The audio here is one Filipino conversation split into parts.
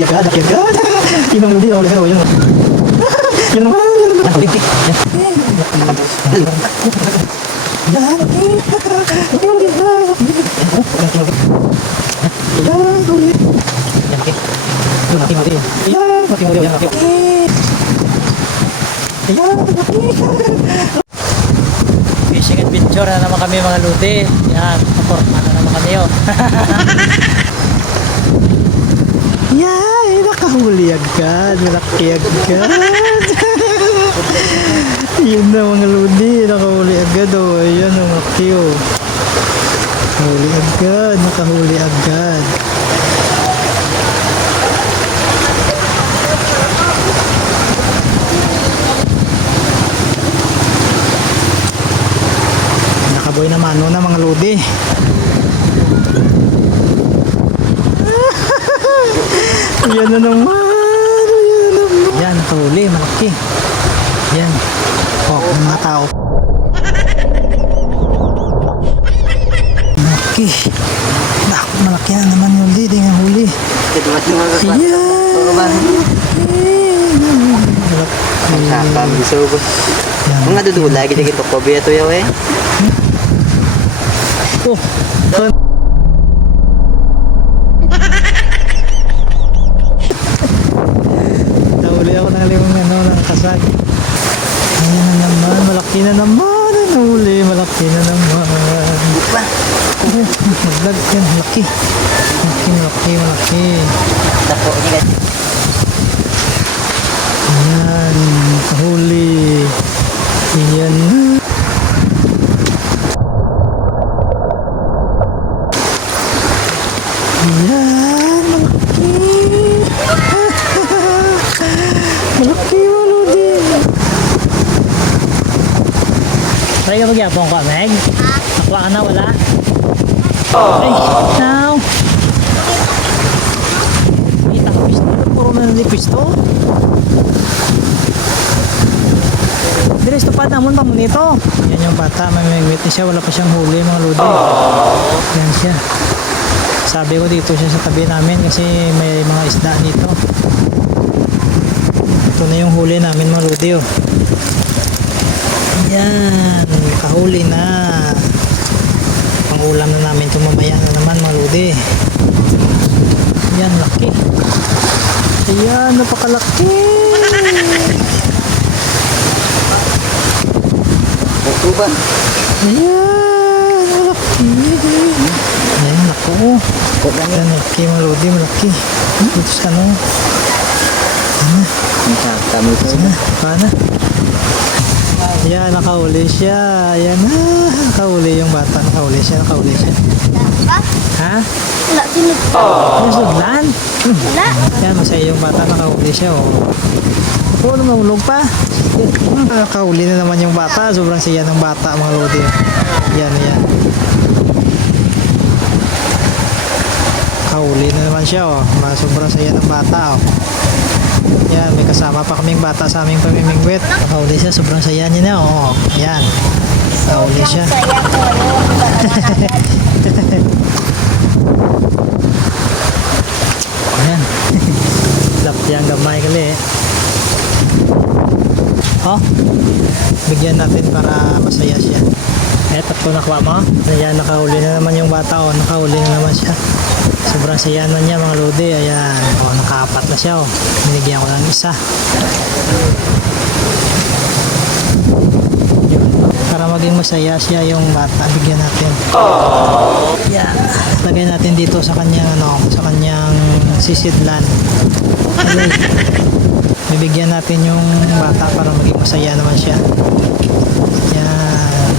huli agad, laki agad. Yun ang huli, huli agad, yun. Yun naman, yun naman. Yan, yan. Yan, huli. Yan, okay. Yun, mati. Yan, mati. Yan, okay. Yan, mati. Fishing adventure na naman kami mga ludi. Yan, kaporma na naman kami yun. Yan, nakahuli agad. Malaki agad. Yun na mga ludi, nakahuli agad oh. Ayan, ang laki oh. Huli agad, nakahuli agad. Nakaboy na mano na mga lodi. Yan na naman. Yan, nakahuli, malaki. Yan. Oh, mga tao. Malaki. Malaki na naman yung huli. Di nga huli. Yan. Mga dudula, gini-gini pa ko biya to yaw eh. Oh, nahuli ako ng limang ng kasag. Ayan na naman, malaki na naman. Nahuli, malaki na naman. Maglag yan, malaki. Malaki. Dako, ini kan. Ayan, huli. Ayan na. Ayan, malaki. Malaki mo, Lodi. Try ka magyapong ka, Meg? Nakuha ka na, wala? Ay, now. Kita ka pisto. Puro na nali pisto. Diris to pa namon pa mo nito. Yan yung bata, may mimit siya, wala pa siyang huli mga lodi. Yan siya. Sabi ko dito siya sa tabi namin kasi may mga isda dito. Ito na yung huli namin mga lodi oh. Yan, kahuli na. Pangulam na namin ito mamaya na naman mga lodi. Yan, laki. Ayan, napakalaki. Ba? Ayan, malaki. Ayan, ako. Ayan, malaki, malodi, malaki. Dito sa ano. Ayan, Kami ko. paano? Ayan, nakahuli siya. Ayan na, nakahuli yung bata. Nakahuli siya. Ha? Wala, sinod. Ano sudlan? Wala. Ayan, masaya yung bata. Nakahuli siya. Oh. Oo, namahulog pa. Nakahuli na naman yung bata. Sobrang siya ng bata mga lodi. Yan. Kahuli na naman siya oh. Sobrang saya ng bata oh. Yan, may kasama pa kaming bata sa aming pamimingwit. Nakahuli siya, sobrang saya niya na oh. Yan. Nakahuli siya. Saya ko. Ayan. Lapti ang gamay kali eh. Oh, bigyan natin para masaya siya. Eh, tatlo nakuha mo. Ayan, nakahuli na naman yung bata. Oh, nakahuli na naman siya. Sobrang saya na niya mga lodi. Ayan, oh, nakaapat na siya. Oh. Binigyan ko ng isa. Yun. Para maging masaya siya yung bata, bigyan natin. Ayan, lagay natin dito sa kanyang sa kanyang sisidlan. Okay. Bibigyan natin yung bata para maging masaya naman siya. Yan.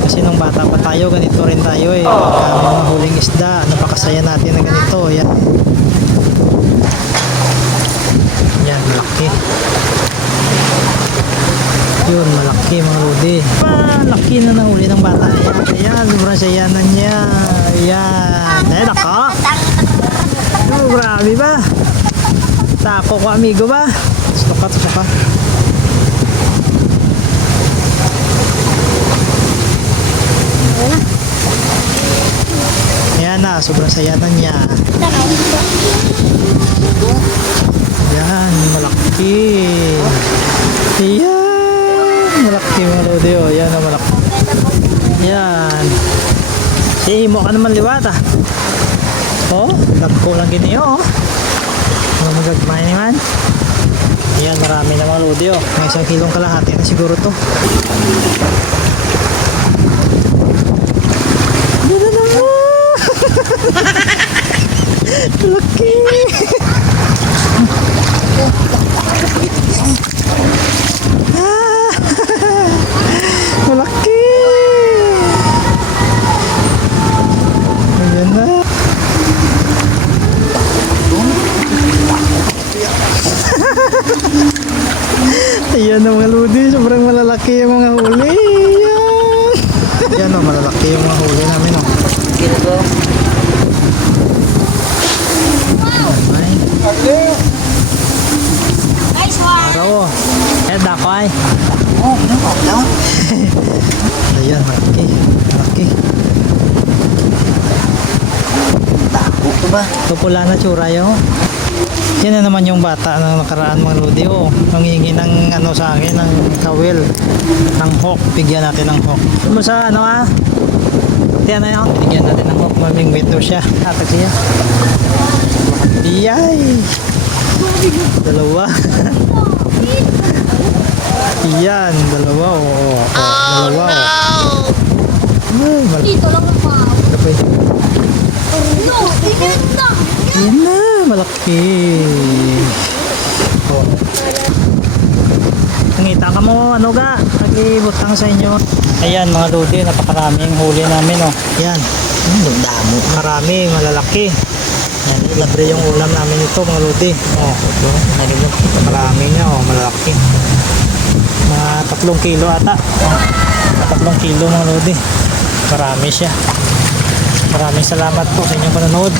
Kasi nung bata pa tayo, ganito rin tayo eh. Pagka may mga huling isda, napakasaya natin na ganito. Yan. Yan, malaki. Yun, malaki mga lodi. Laki na nahuli ng bata. Ayan, sobrang saya na niya. Ayan. Ayan ako. Oh, grabe ba? Tako ko amigo ba? Suka. Ayan, na, sobrang saya na niya. Yan, malaki. Yan, malaki mga lodi. Oh, yan ang malaki. Yan. Si mo ka naman liwat ah. Oh, dagko lang giniyo oh. Ano magagmay naman? Yan, marami na mga lodi oh. May 1 kilong kalahati na siguro to. Yan na naman. Laki. Ah, malaki. Ayan na. Ayan na mga lodi, sobrang malalaki yung mga huli. Ayan. Ayan o, malalaki yung mga huli namin o. Kira ko. Nice one. Araw o. Eh, dako ay. Oh, ano daw? Ayan, malaki. Malaki. Tako to ba? Ito pula na tsura yun. Yan na naman yung bata na nakaraan mga lodi o. Nangihingi ng ano sa akin, ng kawil. Ng hook. Bigyan natin ng hook. Ano sa ano ah? Yan na yun. Bigyan natin ng hook. Mamingwit daw siya. Atag siya. Iyay! Dalawa. Yan, dalawa o. Dalawa o. Ay, malaki. Dito lang ako. Kapay. No, tingin na. Yan na, malaki. Oh. Ngita ka mo, ano ga? Nag-ibutang sa inyo. Ayan mga lodi, napakaraming huli namin oh. Yan. Damo. Marami, malalaki. Yan, libre yung ulam namin ito mga lodi. Oh, ito. Marami niya oh, malalaki. Mga 3 kilo ata. Oh, 3 kilo mga lodi. Marami siya. Maraming salamat po sa inyong panonood.